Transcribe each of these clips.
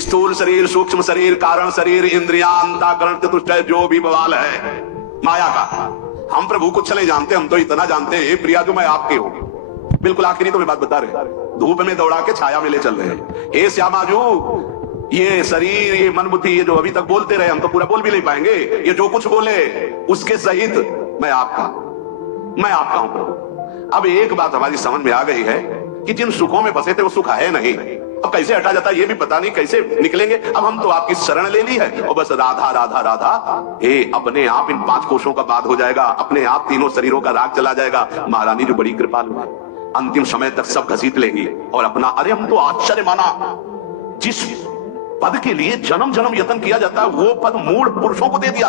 स्थूल शरीर, सूक्ष्म शरीर, कारण शरीर, इंद्रियां, अंतःकरण, चतुष्ट, जो भी बवाल है माया का, हम प्रभु को चले जानते। हम तो इतना जानते हैं प्रिया जो मैं आपके हूं। बिल्कुल आखिरी तो मैं बात बता रहे, धूप में दौड़ा के छाया में ले चल रहे हैं। हे श्यामाजू, ये शरीर, ये मन बुद्धि, ये जो अभी तक बोलते रहे, हम तो पूरा बोल भी नहीं पाएंगे। ये जो कुछ बोले उसके सहित मैं आपका हूं प्रभु। अब एक बात हमारी समझ में आ गई है कि जिन सुखों में बसे थे वो सुख है नहीं। अब कैसे हटा जाता है ये भी पता नहीं, कैसे निकलेंगे। अब हम तो आपकी शरण ले ली है और बस राधा राधा राधा, हे अपने आप इन 5 कोशों का बात हो जाएगा, अपने आप तीनों शरीरों का राग चला जाएगा। महारानी जो बड़ी कृपालु है, अंतिम समय तक सब घसीट लेंगी और अपना, अरे हम तो आश्चर्य माना, जिस पद के लिए जन्म जन्म यत्न किया जाता है वो पद मूल पुरुषों को दे दिया।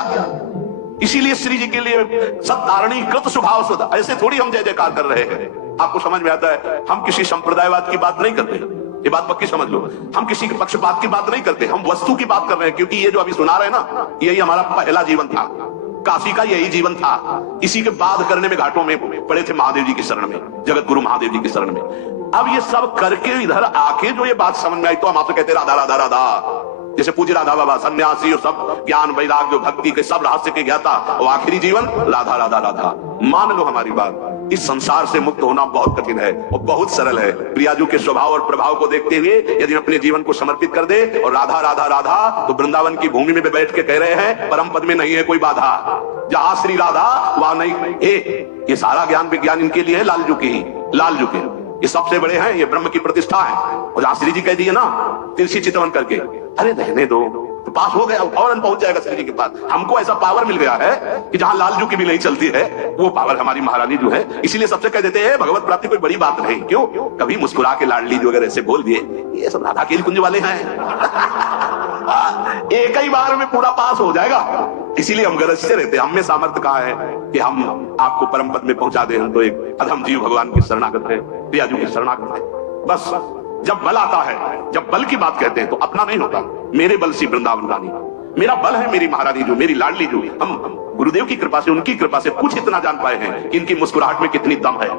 इसीलिए श्री जी के लिए सत्तारणी कृत स्वभाव सुधा, ऐसे थोड़ी हम जय जयकार कर रहे हैं। आपको समझ में आता है, हम किसी संप्रदायवाद की बात नहीं करते, ये बात पक्की समझ लो। हम किसी पक्षपात की बात नहीं करते, हम वस्तु की बात कर रहे हैं। क्योंकि ये जो अभी सुना रहे हैं ना, यही हमारा पहला जीवन था, काशी का यही जीवन था। इसी के बाद करने में घाटों में पड़े थे महादेव जी की शरण में, जगत गुरु महादेव जी की शरण में। अब ये सब करके इधर आके जो ये बात समझ में आई तो हम आपसे कहते राधा राधा राधा। जैसे पूज्य राधा बाबा सन्यासी और सब ज्ञान वैराग्य भक्ति के सब रहस्य के ज्ञाता, और आखिरी जीवन राधा राधा राधा। मान लो हमारी बात, इस संसार से मुक्त होना बहुत कठिन है और बहुत सरल है। प्रियाजू के स्वभाव और प्रभाव को देखते हुए यदि अपने जीवन को समर्पित कर दे और राधा राधा राधा, तो वृंदावन की भूमि में बैठ के कह रहे हैं परम पद में नहीं है कोई बाधा। जहां श्री राधा वहां नहीं। ये सारा ज्ञान विज्ञान इनके लिए है, लालजू की ही, लालजू के ये सबसे बड़े हैं, ये ब्रह्म की प्रतिष्ठा है। और जहां श्री जी कह दिए ना तिरछी चितवन करके, अरे रहने दो, तो पास हो गया, फौरन पहुंच जाएगा श्री जी के पास। हमको ऐसा पावर मिल गया है कि जहां लालजू की भी नहीं चलती है, वो पावर हमारी महारानी जो है। इसीलिए सबसे कह देते हैं भगवत प्राप्ति कोई बड़ी बात नहीं। क्यों? कभी मुस्कुरा के लाडली जो अगर ऐसे बोल दिए, ये सब राधा के कुंज वाले हैं। एक ही बार में पूरा पास हो जाएगा। इसीलिए हम गरजते रहते हैं। हम में सामर्थ्य कहाँ है कि हम आपको परम पद में पहुंचा दे। हम तो एक अधम जीव भगवान की शरणागत है, प्रियाजू की शरणागत है। बस जब बल आता है, जब बल की बात कहते हैं तो अपना नहीं होता। मेरे बल सी वृंदावन रानी, मेरा बल है मेरी महारानी जो, मेरी लाडली जो। हम गुरुदेव की कृपा से, उनकी कृपा से कुछ इतना जान पाए हैं कि इनकी मुस्कुराहट में कितनी दम है।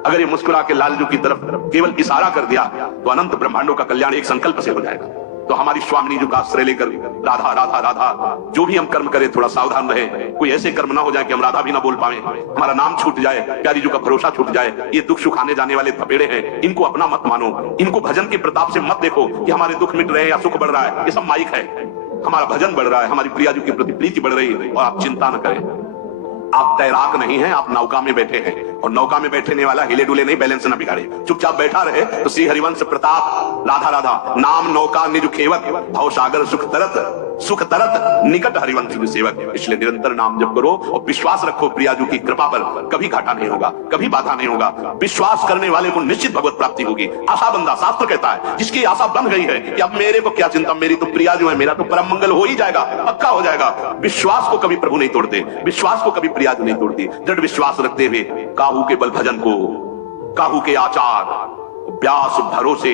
अगर ये मुस्कुरा के लालजू की तरफ केवल इशारा कर दिया तो अनंत ब्रह्मांडों का कल्याण एक संकल्प से हो जाएगा। तो हमारी स्वामिनी जी का आश्रय लेकर राधा राधा राधा, जो भी हम कर्म करें थोड़ा सावधान रहे। कोई ऐसे कर्म ना हो जाए कि हम राधा भी ना बोल पाए, हमारा नाम छूट जाए, प्यारी जी का भरोसा छूट जाए। ये दुख सुखाने जाने वाले थपेड़े हैं, इनको अपना मत मानो। इनको भजन के प्रताप से मत देखो कि हमारे दुख मिट रहे हैं या सुख बढ़ रहा है। ये सब माइक है। हमारा भजन बढ़ रहा है, हमारी प्रिया जी की प्रति प्रीति बढ़ रही है। और आप चिंता न करें, आप तैराक नहीं हैं, आप नौका में बैठे हैं। और नौका में बैठने वाला हिले डुले नहीं, बैलेंस न बिगाड़े, चुपचाप बैठा रहे। तो श्री हरिवंश प्रताप राधा राधा नाम नौका निज खेवक, भव सागर सुख तरत निकट हरिवंश सेवक। इसलिए निरंतर नाम जप करो और विश्वास रखो प्रियाजू की कृपा पर। कभी घाटा नहीं होगा, कभी बाधा नहीं होगा। विश्वास करने वाले को निश्चित भगवत प्राप्ति होगी। आशा बंदा, शास्त्र कहता है, जिसकी आशा बन गई है कि अब मेरे को क्या चिंता, मेरी तो प्रियाजू है, मेरा तो परम मंगल हो ही जाएगा, पक्का हो जाएगा। विश्वास को कभी प्रभु नहीं तोड़ते, विश्वास को कभी प्रियाजू नहीं तोड़ती। दृढ़ विश्वास रखते हुए काहू के बल भजन को, काहू के आचार व्यास भरोसे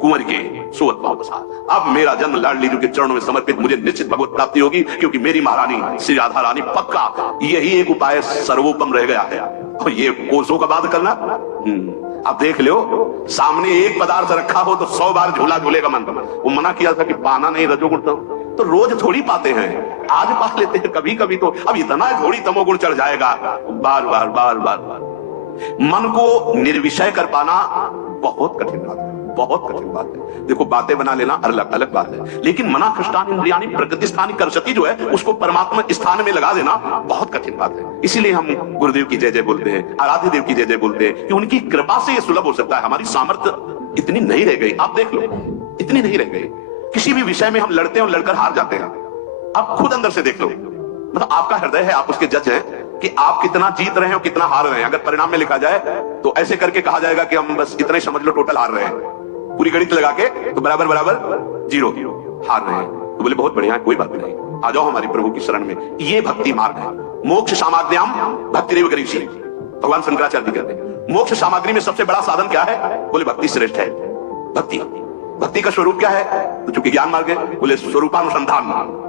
कुंवर के सोवत पाव प्रसाद। अब मेरा जन्म लाडली जी के चरणों में समर्पित, मुझे निश्चित भगवत प्राप्ति होगी। क्योंकि मेरी महारानी श्री राधा रानी पक्का, यही एक उपाय सर्वोपम रह गया है। और ये कोसों का बात करना, अब देख लो, सामने एक पदार्थ रखा हो तो 100 बार झूला झूलेगा मन। वो मना किया था कि पाना नहीं रजोगुण, तो रोज थोड़ी पाते हैं, आज पा लेते हैं कभी कभी। तो अब इतना थोड़ी तमोगुण चढ़ जाएगा, बार बार बार बार बार। मन को निर्विषय कर पाना बहुत कठिन बात है, बहुत कठिन बात है। देखो बातें बना लेना अलग अलग बात है, लेकिन मना कृष्णान इंद्रियाणी प्रकृति स्थानी करसती जो है, उसको परमात्मा स्थान में लगा देना बहुत कठिन बात है। इसीलिए हम गुरुदेव की जय जय बोलते हैं, आराध्य देव की जय जय बोलते हैं कि उनकी कृपा से ये सुलभ हो सकता है। हमारी सामर्थ्य इतनी नहीं रह गई, आप देख लो, इतनी नहीं रह गई। किसी भी विषय में हम लड़ते हैं और लड़कर हार जाते हैं। आप खुद अंदर से देख लो, मतलब आपका हृदय है, आप उसके जज हैं कि आप कितना जीत रहे हैं और कितना हार रहे हैं। अगर परिणाम में लिखा जाए तो ऐसे करके कहा जाएगा कि हम बस इतने समझ लो टोटल हार रहे हैं, पूरी गणित लगा के तो बराबर बराबर 0 हार रहे हैं। तो बोले बहुत बढ़िया है, कोई बात नहीं, आ जाओ हमारी प्रभु की शरण में। ये भक्ति मार्ग है। मोक्ष सामग्र्याम भक्तिरेव गरीषी, भगवान शंकराचार्य जी कहते हैं मोक्ष सामग्री में सबसे बड़ा साधन क्या है? बोले भक्ति श्रेष्ठ है। भक्ति, भक्ति का स्वरूप क्या है? तो चूंकि ज्ञान मार्ग है, बोले स्वरूपानुसंधान।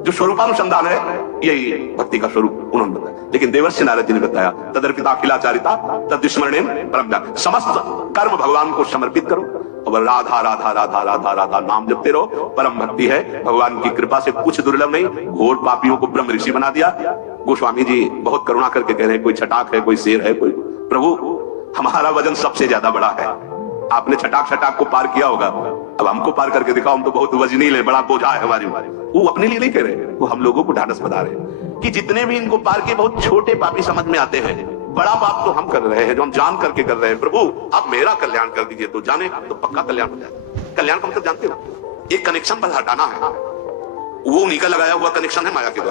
जो स्वरूपानुसंधान है यही भक्ति का स्वरूप उन्होंने बताया। लेकिन देवर्षि नारद जी ने बताया तदर्पिता अखिलाचारिता तद्विस्मरणेन परम ज्ञान, समस्त कर्म भगवान को समर्पित करो और राधा राधा राधा राधा राधा नाम जपते रहो, परम भक्ति है। भगवान की कृपा से कुछ दुर्लभ नहीं, घोर पापियों को ब्रह्म ऋषि बना दिया। गोस्वामी जी बहुत करुणा करके कह रहे हैं कोई छटाक है, कोई शेर है, कोई प्रभु हमारा वजन सबसे ज्यादा बड़ा है। आपने छटाक को पार किया होगा, अब हमको पार करके दिखाओ, हम तो बहुत वजनील है, बड़ा बोझा है हमारी। वो अपने लिए नहीं कह रहे, वो हम लोगों को ढांढस बता रहे हैं कि जितने भी इनको पार के बहुत छोटे पापी समझ में आते हैं, बड़ा पाप तो हम कर रहे हैं जो हम जान करके कर रहे हैं। प्रभु आप मेरा कल्याण कर दीजिए तो जाने तो पक्का कल्याण हो जाए। कल्याण का मतलब जानते हो, एक कनेक्शन बस हटाना है, वो उन्हीं का लगाया हुआ कनेक्शन है माया के द्वारा।